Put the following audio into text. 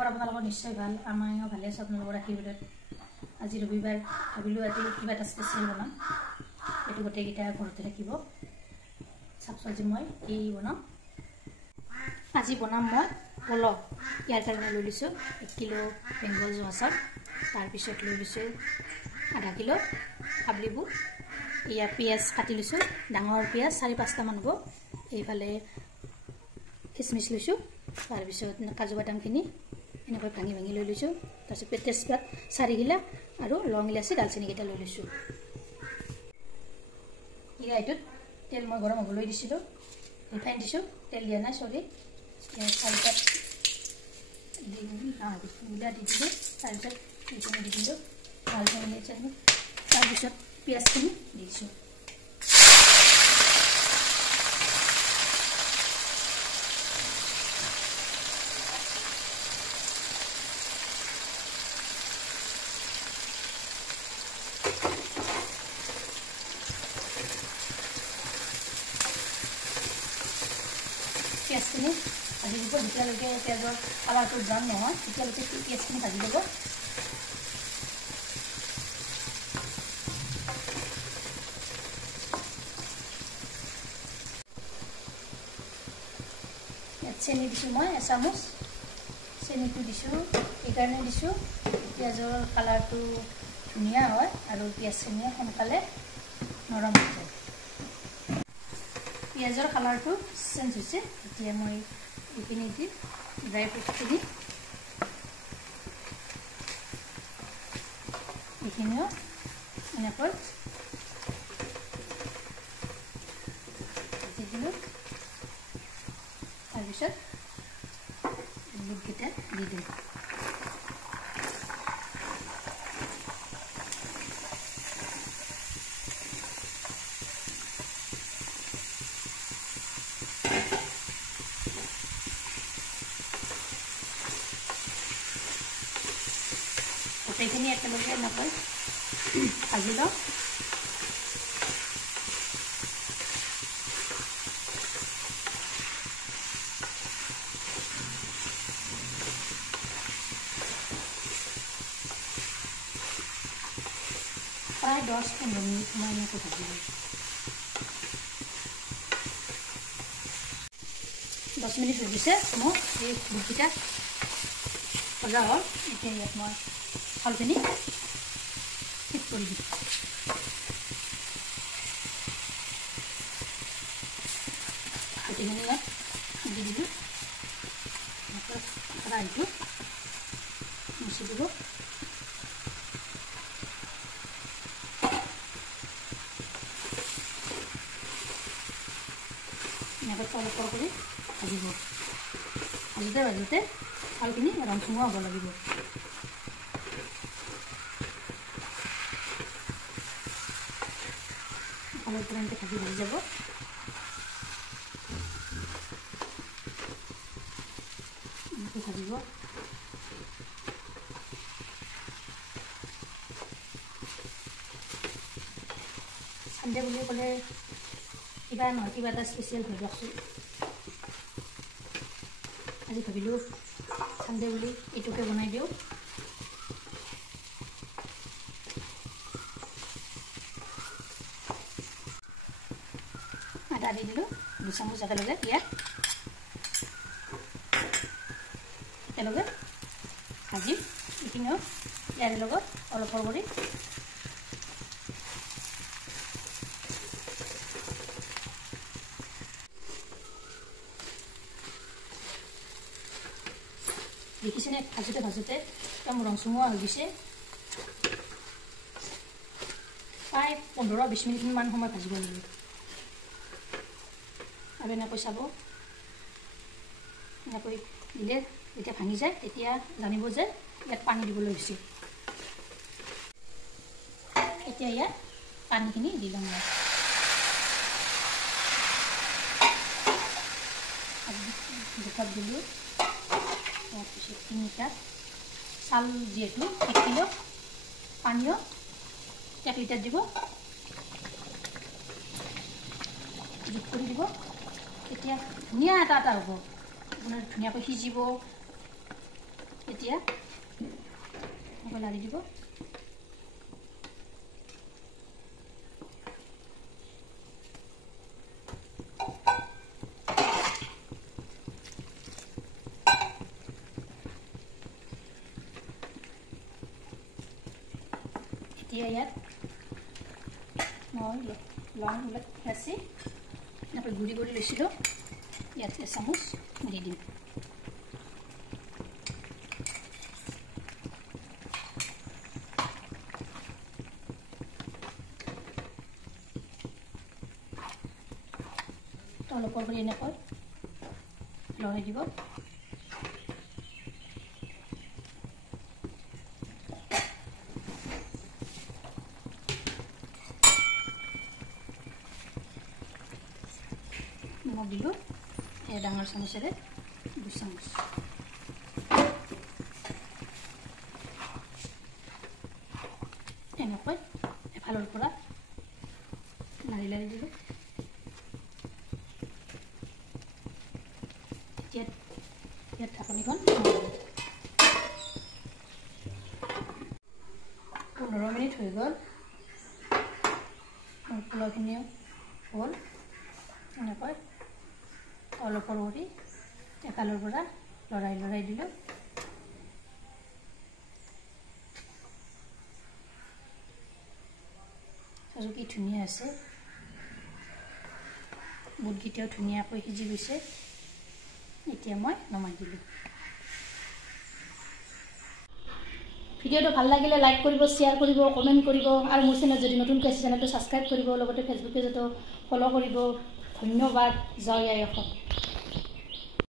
খবৰ আপোনালোকৰ নিশ্চয় ভাল আমাৰো ভালে আছে আপোনালোকৰ আশীৰ্বাদত আজি ৰবিবাৰ ভাবিলোঁ আজি কিবা এটা স্পেচিয়েল বনাম এইটো গোটেইকেইটা ঘৰতে থাকিব চাওকচোন আজি মই কি বনাম আজি বনাম মই পলক ইয়াৰ কাৰণে লৈ লৈছোঁ 1 কিলো বেংগল জহা তাৰপিছত লৈ লৈছোঁ আধা কিলো কাবলি বুট ইয়া পিঁয়াজ কাটি লৈছোঁ ডাঙৰ পিঁয়াজ 4-5টা মান হ'ব এইফালে কিচমিচ লৈছোঁ তাৰপিছত কাজু বাদামখিনি এনেকৈ ভাঙি ভাঙি লৈ লৈছোঁ তাৰপিছত তেজপাত 4 গিলা আৰু লং ইলাচি দালচেনিকেইটা লৈ লৈছোঁ এইটোত তেল মই গৰম হ'বলৈ দিছিলোঁ ৰিফাইন দিছোঁ তেল দিয়া নাই চৰি চাৰিটাত দি দিলোঁ তাৰপিছত এইখিনি দি দিলোঁ দালচেনি তাৰপিছত পিঁয়াজখিনি দি দিছোঁ পিঁয়াজখিনি ভাজি দিব যেতিয়ালৈকে পিঁয়াজৰ কালাৰটো ব্ৰাউন নহয় তেতিয়ালৈকে পিঁয়াজখিনি ভাজি ল'ব চেনি দিছোঁ মই এচামুচ চেনিটো দিছোঁ এইকাৰণে দিছোঁ পিঁয়াজৰ কালাৰটো ধুনীয়া হয় আৰু পিঁয়াজখিনি সোনকালে নৰম হৈ যায় পিঁয়াজৰ কালাৰটো চেঞ্জ হৈছে এতিয়া মই এইখিনি দি ড্ৰাই ফ্ৰুটখিনি এইখিনিও এনেকৈ ভাজি দিলোঁ তাৰপিছত বুটকেইটা দি দিওঁ গোটেইখিনি একেলগে এনেকৈ ভাজি লওঁ প্ৰায় 10-15 মিনিট সময় এনেকৈ ভাজি লওঁ 10 মিনিট হৈ গৈছে মোৰ এই বুটকেইটা ভজা হ'ল এতিয়া ইয়াত মই চাউলখিনি ঠিক কৰি দিম গোটেইখিনি ইয়াত দি দিলোঁ কেৰাহীটো মুচি দিব এনেকৈ তলপ কৰি ভাজিব ভাজোতে চাউলখিনি ৰংচঙা হ'ব লাগিব অলপ এনেকৈ ভাজি যাব এনেকৈ ভাজিব চানডে বুলি ক'লে কিবা নহয় কিবা এটা স্পেচিয়েল হৈ দিয়কচোন আজি ভাবিলোঁ চানডে বুলি এইটোকে বনাই দিওঁ আদা দি দিলোঁ 2 চামুচ একেলগে ইয়াত একেলগে ভাজিম এইখিনিও ইয়াৰ লগত অলপ কৰি দেখিছেনে ভাজোতে একদম ৰংচঙা হৈ গৈছে প্ৰায় 15-20 মিনিটমান সময় ভাজিব লাগিব আৰু এনেকৈ চাব এনেকৈ দিলে যেতিয়া ভাঙি যায় তেতিয়া জানিব যে ইয়াত পানী দিবলৈ হৈছে এতিয়া ইয়াত পানীখিনি দি ল'ম দুকাপ দিলোঁ তাৰপিছত 3 কাপ চাউল যিহেতু 1 কিলো পানীও 1 লিটাৰ দিব যোগ কৰি দিব এতিয়া ধুনীয়া এটা হ'ব আপোনাৰ ধুনীয়াকৈ সিজিব এতিয়া লাৰি দিব। এতিয়া ইয়াত মই লংবিলাক আছে গুড়ি কৰি লৈছিলোঁ, ইয়াত এচামুচ দি দিম। তলপৰ কৰি এনেকৈ লৰাই দিব। নিমখ দিলোঁ এই ডাঙৰ চামুচেৰে 2 চামুচ। এনেকৈ এফালৰ পৰা লাৰি লাৰি দিলোঁ। ইয়াত ঢাকনিখন 15 মিনিট হৈ গ'ল। পোলাওখিনিও হ'ল। এনেকৈ অলপ কৰি এফালৰ পৰা লৰাই লৰাই দিলোঁ। চাইছোঁ কি ধুনীয়া আছে, বুটকেইটাও ধুনীয়াকৈ সিজি গৈছে। এতিয়া মই নমাই দিলোঁ। ভিডিঅ'টো ভাল লাগিলে লাইক কৰিব, শ্বেয়াৰ কৰিব, কমেণ্ট কৰিব আৰু মোৰ চেনেল যদি নতুনকৈ আছে চেনেলটো ছাবস্ক্ৰাইব কৰিব, লগতে ফেচবুক পেজতো ফ'ল' কৰিব। ধন্যবাদ। জয় আই অসম।